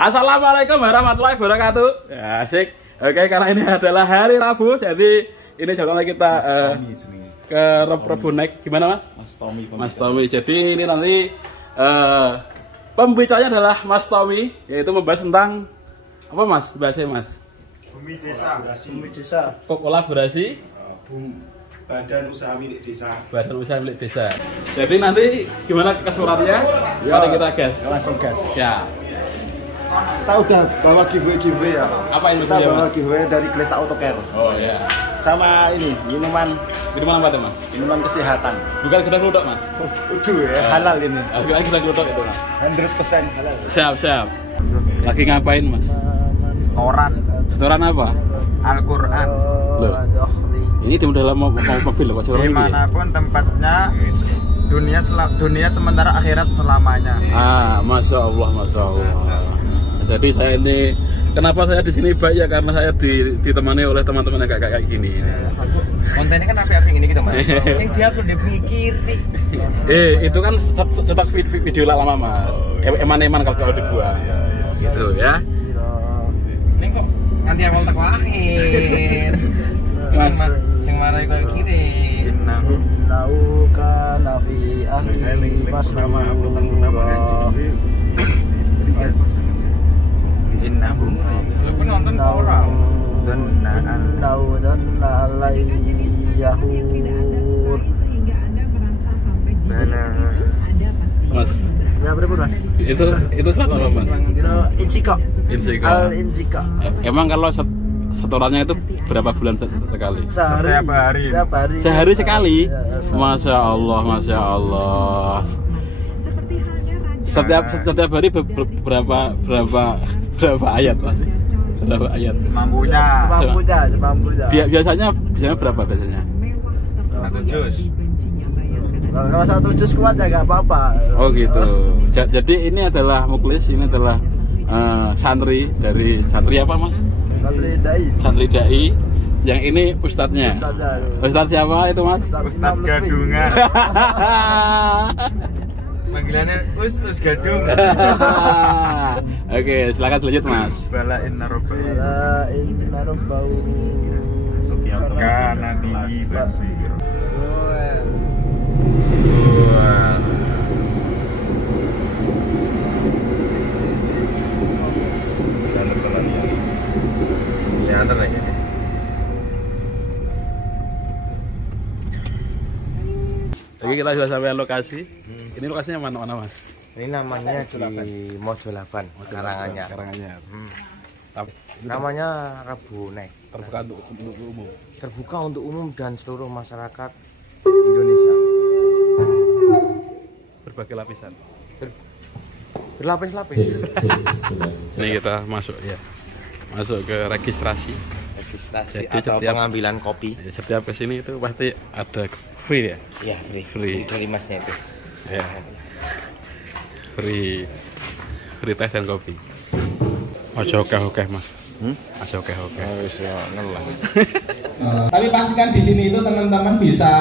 Assalamualaikum warahmatullahi wabarakatuh. Ya, asik. Oke, karena ini adalah hari Rabu, jadi ini jadwalnya kita ke Rebu Naik. Gimana Mas? Mas Tommy. Jadi ini nanti pembicaranya adalah Mas Tommy, yaitu membahas tentang apa Mas? Bahasanya Mas? Bumi desa. Kolaborasi Badan Usaha Milik Desa. Badan Usaha Milik Desa. Jadi nanti gimana keseruannya? Ya, mari kita gas. Langsung gas. Ya. Kita udah bawa giveaway ya. Apa ini? Kita bawa giveaway dari Glesa Autocare. Oh ya. Sama ini minuman apa tuh Mas? Minuman kesehatan. Bukan gedang ludok Mas? Udah ya, halal ini. Bukan gedang ludok itu Mas? 100% halal. Siap. Lagi ngapain Mas? Setoran apa? Al-Quran. Loh. Ini di dalam mobil loh Pak. Dimanapun tempatnya, dunia sementara akhirat selamanya. Masya Allah. Jadi saya ini, kenapa saya di sini baik ya, karena saya ditemani oleh teman-teman yang kayak gini. Kontennya kan apa ini gitu Mas? Sing dia perlu dipikiri. Itu kan cetak video lama Mas. Eman-eman kalau dibuat. Gitu ya. Ini kok nanti awal teko akhir. Mas, sing marah iku kirim. Innahu kana fi ahli masnama istri guys pasangan. Innahu. Lu pun nonton orang. Danna alayhi yahur. Mas. Ya berapa Mas? Itu serat apa Mas? Injiko. Al-Injiko. Emang kalau setorannya itu berapa bulan sekali? Setiap hari. Sehari sekali. Masya Allah. Setiap hari berapa ayat Mas? Berapa ayat? Mampunya. Biasanya berapa biasanya? 1 juz. Kalau 1 juz kuat ya nggak apa-apa. Oh gitu. Jadi ini adalah muklis, ini adalah santri dari santri apa Mas? Santri dai. Yang ini ustadznya. Ustadz siapa itu Mas? Ustadz Gadungan. Panggilannya Us Gadung. Oke, silakan lanjut Mas. Balain narobau. Kana bihi basir. Jadi kita sudah sampai lokasi. Ini lokasinya mana Mas? Ini namanya di Mojolaban, Karanganyar. Namanya Rebu Naik. Terbuka untuk umum. Terbuka untuk umum dan seluruh masyarakat Indonesia. Berbagai lapisan. Berlapis-lapis. Ini kita masuk ya. Masuk ke registrasi. Jadi Atau pengambilan kopi. Setiap kesini itu pasti ada free ya? Iya, free. Dari Masnya itu. Ya. Free teh dan kopi. Ojo oke Mas. Ojo oke. Tapi pastikan di sini itu teman-teman bisa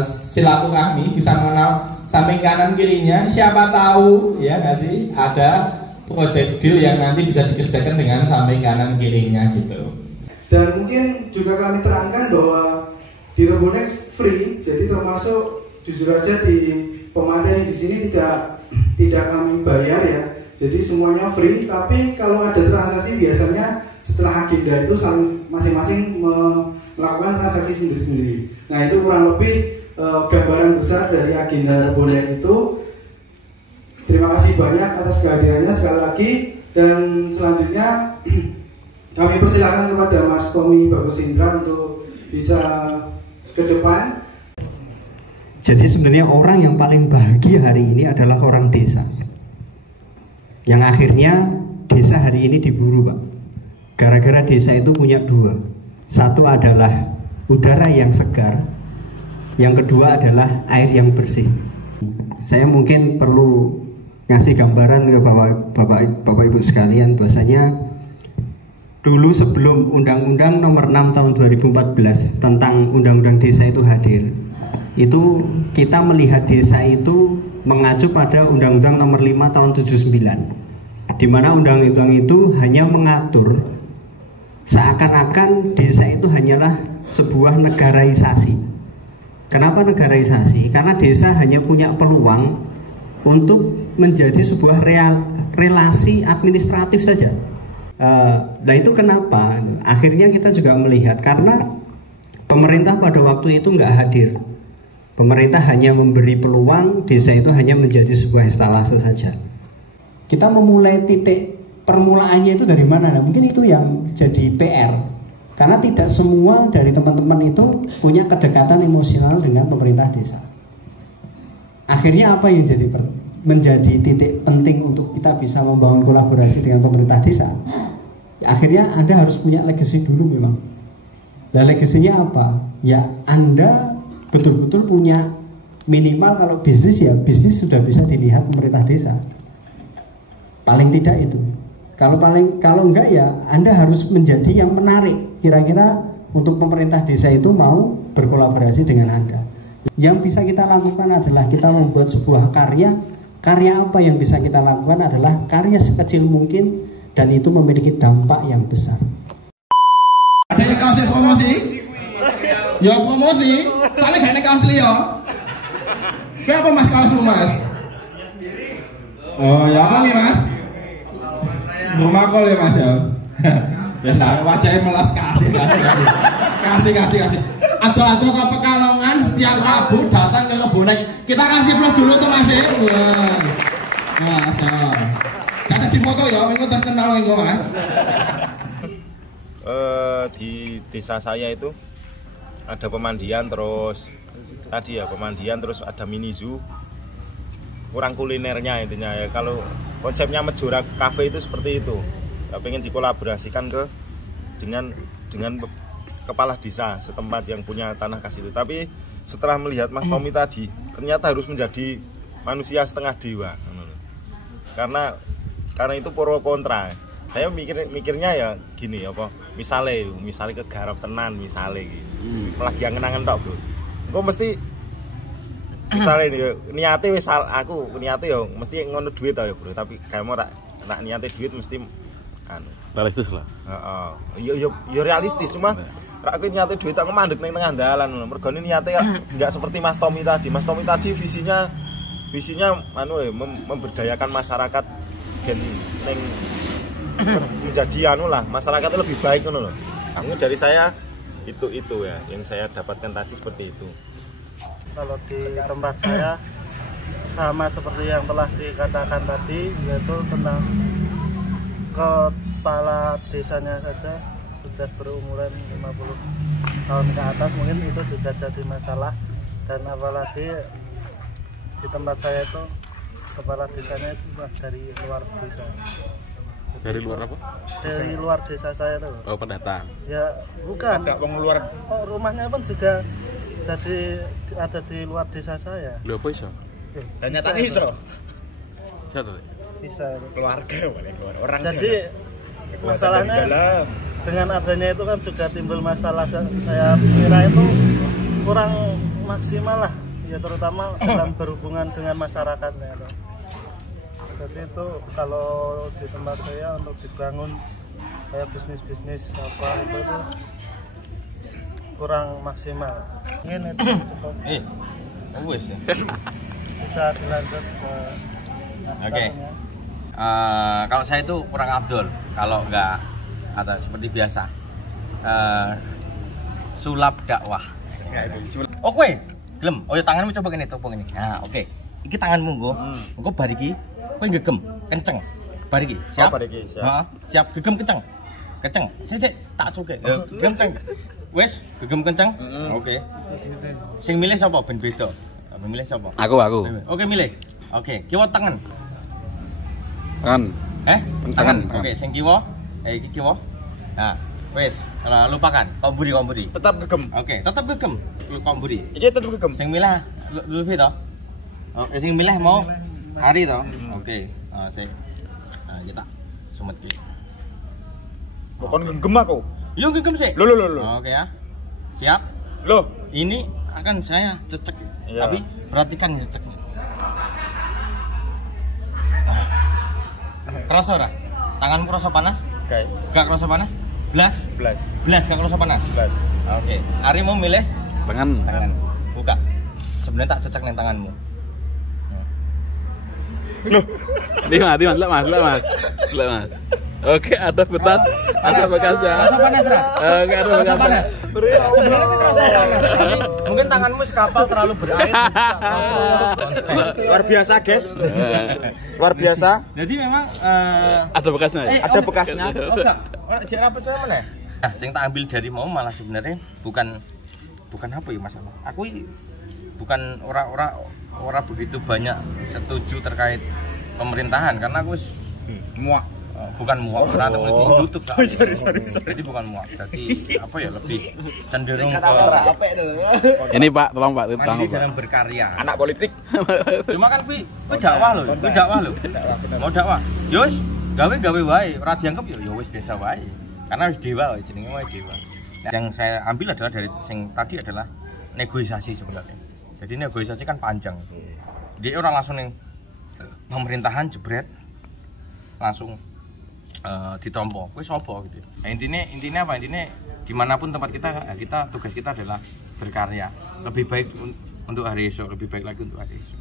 silaturahmi, bisa mengenal samping kanan kirinya. Siapa tahu ya nggak sih ada project deal yang nanti bisa dikerjakan dengan samping kanan kirinya gitu. Dan mungkin juga kami terangkan bahwa di Rebu Naik free, jadi termasuk jujur aja di pemateri di sini tidak kami bayar ya. Jadi semuanya free, tapi kalau ada transaksi biasanya setelah agenda itu saling masing-masing melakukan transaksi sendiri-sendiri. Nah itu kurang lebih gambaran besar dari agenda Rebu Naik itu. Terima kasih banyak atas kehadirannya sekali lagi, dan selanjutnya kami persilakan kepada Mas Tommy Bagus Indra untuk bisa ke depan. Jadi sebenarnya orang yang paling bahagia hari ini adalah orang desa. Yang akhirnya desa hari ini diburu Pak. Gara-gara desa itu punya 2. Satu adalah udara yang segar, yang kedua adalah air yang bersih. Saya mungkin perlu ngasih gambaran ke Bapak Ibu sekalian, bahwasanya dulu sebelum Undang-Undang Nomor 6 Tahun 2014 tentang Undang-Undang Desa itu hadir, itu kita melihat desa itu mengacu pada Undang-Undang Nomor 5 Tahun 79 di mana undang-undang itu hanya mengatur seakan-akan desa itu hanyalah sebuah negaraisasi. Kenapa negaraisasi? Karena desa hanya punya peluang untuk menjadi sebuah relasi administratif saja. Nah itu kenapa? Akhirnya kita juga melihat karena pemerintah pada waktu itu nggak hadir. Pemerintah hanya memberi peluang, desa itu hanya menjadi sebuah etalase saja. Kita memulai titik permulaannya itu dari mana? Nah, mungkin itu yang jadi PR. Karena tidak semua dari teman-teman itu punya kedekatan emosional dengan pemerintah desa. Akhirnya apa yang menjadi titik penting untuk kita bisa membangun kolaborasi dengan pemerintah desa? Akhirnya Anda harus punya legacy dulu memang. Nah, legasinya apa? Ya Anda betul-betul punya minimal kalau bisnis ya bisnis sudah bisa dilihat pemerintah desa. Paling tidak itu. Kalau enggak ya Anda harus menjadi yang menarik. Kira-kira untuk pemerintah desa itu mau berkolaborasi dengan Anda. Yang bisa kita lakukan adalah kita membuat sebuah karya. Karya apa yang bisa kita lakukan adalah karya sekecil mungkin dan itu memiliki dampak yang besar. Ada yang kasih promosi? Ya promosi. Soalnya gak ada kaos li ya. Kayak apa mas kaosmu mas? Oh ya apa nih mas? Rumah kol ya mas ya. Ya nah, wajahnya melas kasih. Ada ke Pekalongan setiap Rabu datang ke Kebonek. Kita kasih plus dulu tuh mas ya. Mas ya. Kasih di foto ya, minggu terkenal minggu mas. Di desa saya itu ada pemandian terus tadi ya pemandian terus ada mini zoo, kurang kulinernya intinya ya. Kalau konsepnya Mejora Cafe itu seperti itu ya, pengen dikolaborasikan dengan kepala desa setempat yang punya tanah khas itu. Tapi setelah melihat Mas Tommy tadi ternyata harus menjadi manusia setengah dewa karena itu pro kontra. Saya mikirnya ya gini apa misalnya kegarap tenan misalnya gitu. Lagi angen-angen tok, Bro. Engko mesti misalnya niate wis aku niate ya mesti ngono duit ya, Bro. Tapi kamu tak niate duit mesti realistis lah. Heeh. Ya realistis cuma aku niate duit aku mandek ning tengah dalan. Mergone niate enggak seperti Mas Tommy tadi. Mas Tommy tadi visinya memberdayakan masyarakat gen ning menjadi masyarakatnya lebih baik ngono loh. Dari saya itu ya yang saya dapatkan tadi seperti itu. Kalau di tempat saya sama seperti yang telah dikatakan tadi, yaitu tentang kepala desanya saja sudah berumuran 50 tahun ke atas, mungkin itu juga jadi masalah. Dan apalagi di tempat saya itu kepala desanya itu dari luar desa. Dari luar apa? Dari luar desa saya tuh. Oh, pendatang. Ya, bukan. Ada orang luar. Oh, rumahnya pun juga ada di luar desa saya. Lho apa iso? Ternyata iso. Bisa. Keluarga paling keluar orang. Jadi masalahnya dengan adanya itu kan juga timbul masalah. Saya kira itu kurang maksimal lah, ya terutama dalam berhubungan dengan masyarakatnya. Jadi itu kalau di tempat saya untuk dibangun kayak bisnis apa itu kurang maksimal. Mungkin itu cukup. Bisa dilanjut ke Oke. Kalau saya itu kurang abdul kalau enggak atau seperti biasa sulap dakwah. Oke, gelem. Oh ya tanganmu coba gini. Nah, oke. Iki tanganmu engko bar iki kowe gegem kenceng. Bar iki. Siap? Siap gegem kenceng. Sik tak cuke. Kenceng. Wes, gegem kenceng. Oke. Sing milih sapa ben beda? Milih sapa? Aku. Oke, milih. Oke, kiwa tangan. Tangan. Oke, sing kiwa. Iki kiwa. Nah, wes, lupakan. Komburi. Tetap gegem. Oke, tetap gegem. Komburi. Iki tetap gegem. Sing milih Lutfi to? Oke, sing milih mau Hari to? Oke. Sik. Ya tak sumet iki. Pokoknya gegem aku. Yo gegem sih. Loh. Oke ya. Siap? Loh, ini akan saya cecek. Iya. Tapi perhatikan ceceknya. Kroso ora? Tanganmu kroso panas? Kayak Gak kroso panas? Blas? blas. Blas gak kroso panas? Blas. Oke. Ari mau milih Tangan. buka. Sebenarnya tak cocok nih tanganmu. Lihat mas. Oke, ada bekas, ada bekasnya. Kroso panas ora? Oke, ada bekasnya. Panas. Mungkin tanganmu sekapal terlalu berair. Luar biasa, guys. Luar biasa. Jadi memang Ada bekasnya. Ada bekasnya. Oh enggak. Ora jek apa coba meneh. Nah, sing tak ambil dari mau malah sebenarnya bukan apa ya Mas. Aku bukan ora begitu banyak setuju terkait pemerintahan karena aku muak. Bukan muak, ora temu di YouTube. Sorry. Jadi bukan muak. Berarti apa ya lebih cenderung Ini Pak, tolong Pak, mandiri dalam berkarya. Anak politik. Cuma kan kuwi dakwah lho, Mau dakwah. Yo wis gawe wae, ora dianggap ya wis biasa wae. Karena wis dewa wae jenenge wae dewa. Yang saya ambil adalah dari sing tadi adalah negosiasi sebenarnya. Jadi negosiasi kan panjang. Dia orang langsung ning pemerintahan jebret langsung ditompo. Kuwi sapa gitu. Nah, intinya apa? Intinya dimanapun tempat kita tugas kita adalah berkarya. Lebih baik untuk hari esok, lebih baik lagi untuk hari esok.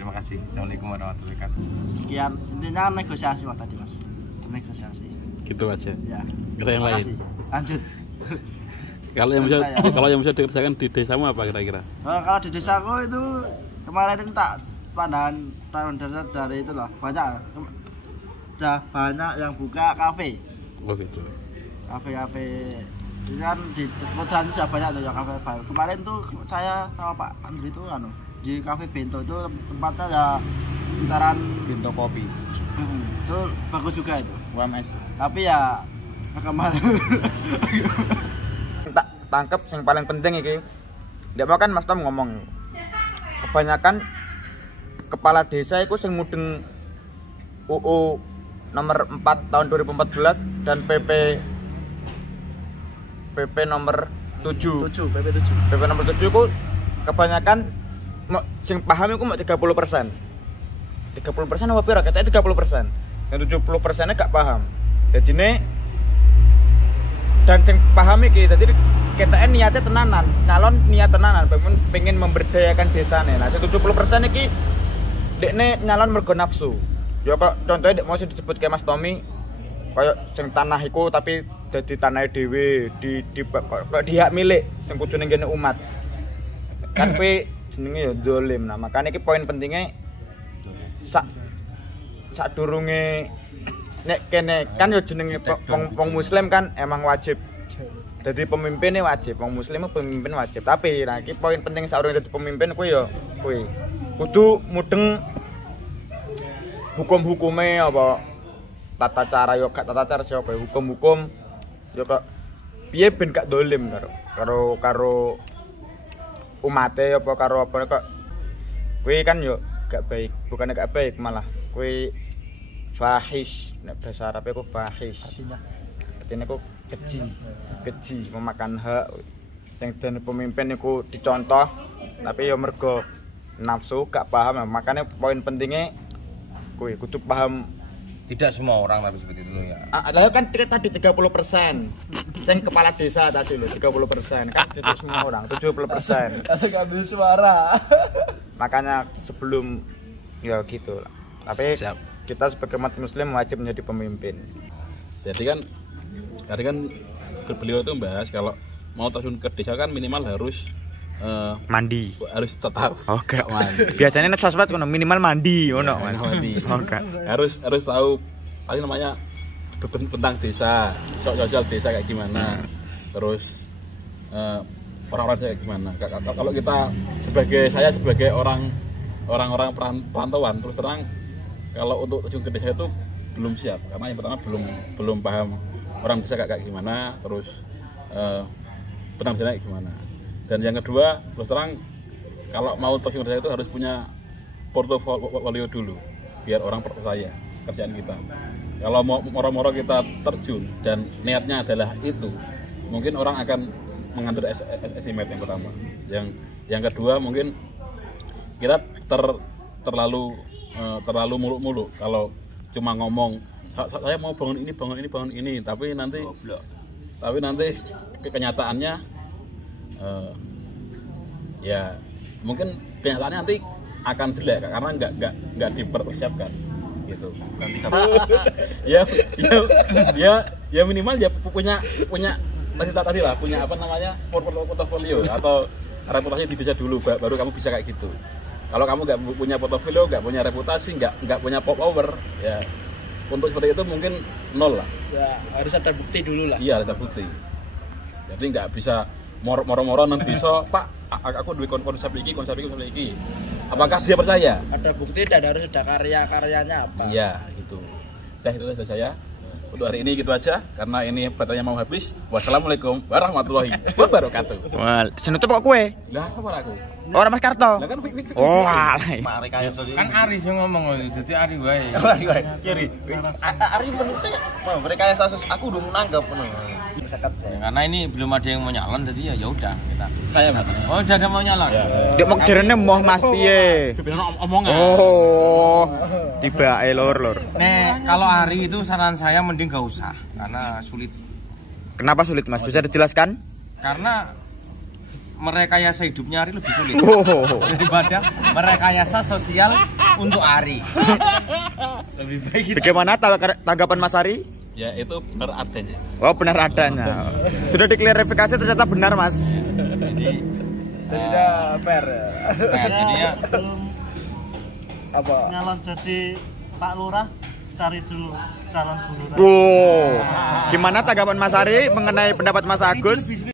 Terima kasih. Assalamualaikum warahmatullahi wabarakatuh. Sekian, intinya negosiasi Mas tadi Mas. Negosiasi. Gitu aja. Ya. Kira yang lain. Lanjut. Kalau yang bisa dikerjakan di desamu apa kira-kira? Kalau di desaku itu kemarin tak pandangan dasar dari itu loh, banyak udah banyak yang buka kafe. Oh gitu. Kafe ini kan di Medan sudah banyak tuh yang kafe baru. Kemarin tuh saya sama Pak Andri itu di kafe Bento itu tempatnya ya sekitaran Bento kopi. Itu bagus juga itu. UMS. Tapi ya agak mahal. Tak tangkep yang paling penting iki. Ndak mau kan Mas Tom ngomong. Kebanyakan kepala desa itu sing mudeng UU nomor 4 tahun 2014 dan PP nomor 7. PP nomor 7 itu kebanyakan sing paham iku mok 30%. 30% apa pira? Katanya 30%. Yang 70%-nya gak paham. Jadi dan sing paham iki dadi keteken niate tenanan, calon niat tenanan pengen memberdayakan desane. Nah, 70% iki dekne nyalon mergo nafsu. Ya kok contohnya mau sing disebut kayak Mas Tommy kayak sing tanah iku tapi dadi tanah dhewe di kok hak milik sing kudune ngene umat. Kan kuwi jenenge ya zalim. Nah, makanya iki poin pentingnya sak durunge nek kene kan ya jenenge wong muslim kan emang wajib. Jadi pemimpinnya wajib, wong muslim pemimpin wajib. Tapi nah iki poin penting saurunge dadi pemimpin kuwi ya kuwi kudu mudeng hukum-hukume apa tata cara yo gak tata cara siapa hukum-hukum yo kok piye ben gak dolim karo umate apa karo apa kok kuwi kan yo gak baik, bukannya gak baik malah kuwi fahish nek bahasa Arabe ku fahish. Artinya ku keji memakan hak sing dene pemimpin niku dicontoh tapi yo mergo nafsu gak paham. Makanya poin pentingnya kuwi kudu paham. Tidak semua orang tapi seperti itu ya. Lah kan tadi 30%. Sing kepala desa tadi lho 30%. Kan tidak semua orang, 70%. Asik ambil suara. Makanya sebelum ya gitu lah. Tapi kita sebagai umat muslim wajib menjadi pemimpin. Jadi kan tadi kan beliau itu membahas kalau mau terjun ke desa kan minimal harus mandi. Harus tetap. Oke, mandi. Biasanya nek sosmed kono minimal mandi ngono, Mas. Mandi. Oke. Harus tahu apa namanya tentang desa, sosial desa kayak gimana. Terus orang-orang kayak gimana. Kalau kita saya sebagai orang-orang perantauan terus terang kalau untuk terjun ke desa itu belum siap karena yang pertama belum paham orang desa kayak gimana, terus penampilannya kayak gimana. Dan yang kedua, terus terang kalau mau terjun ke desa itu harus punya portofolio dulu biar orang percaya kerjaan kita. Kalau moro-moro kita terjun dan niatnya adalah itu, mungkin orang akan mengatur estimate yang pertama. Yang kedua mungkin kita terlalu muluk-muluk kalau cuma ngomong saya mau bangun ini, tapi nanti kenyataannya ya mungkin kenyataannya nanti akan jelek karena nggak dipersiapkan gitu. ya minimal ya punya tadi lah, punya apa namanya portofolio atau reputasi di desa dulu, baru kamu bisa kayak gitu. Kalau kamu nggak punya portofolio, nggak punya reputasi, nggak punya power, ya untuk seperti itu mungkin nol lah. Ya harus ada bukti dulu lah. Iya, ada bukti. Jadi nggak bisa moro-moro nanti bisa Pak, aku duit konsep iki. Apakah dia percaya? Ada bukti dan harus ada karyanya apa? Iya, itu. Itu dari saya. Untuk hari ini gitu aja, karena ini baterainya mau habis. Wassalamualaikum warahmatullahi wabarakatuh. Wah, senutup kok kue? Lah, apa aku? Orang Mas Karto. Lah kan Oh, alay. Kan Ari sing ngomong lho, dadi Ari wae. Kiri. Ari menurut mau rekayasa sus aku udah nanggap ngono. Karena ini belum ada yang mau nyalon, jadi ya udah kita. Saya Mas. Oh, udah ada mau nyalon. Dek mok jerene moh Mas piye? Omongan. Oh. Tibae lor. Nek kalau Ari itu saran saya mending gak usah karena sulit. Kenapa sulit Mas? Bisa dijelaskan? Karena merekayasa hidupnya Ari lebih sulit daripada merekayasa sosial untuk Ari. Lebih baik kita. Bagaimana tanggapan Mas Ari? Ya itu benar adanya. Oh benar adanya. Sudah diklarifikasi ternyata benar Mas. Jadi tidak fair. Jadi ya apa? Nyalon jadi Pak Lurah, cari dulu calon Bu Lurah. Gimana tanggapan Mas Ari mengenai pendapat Mas Agus?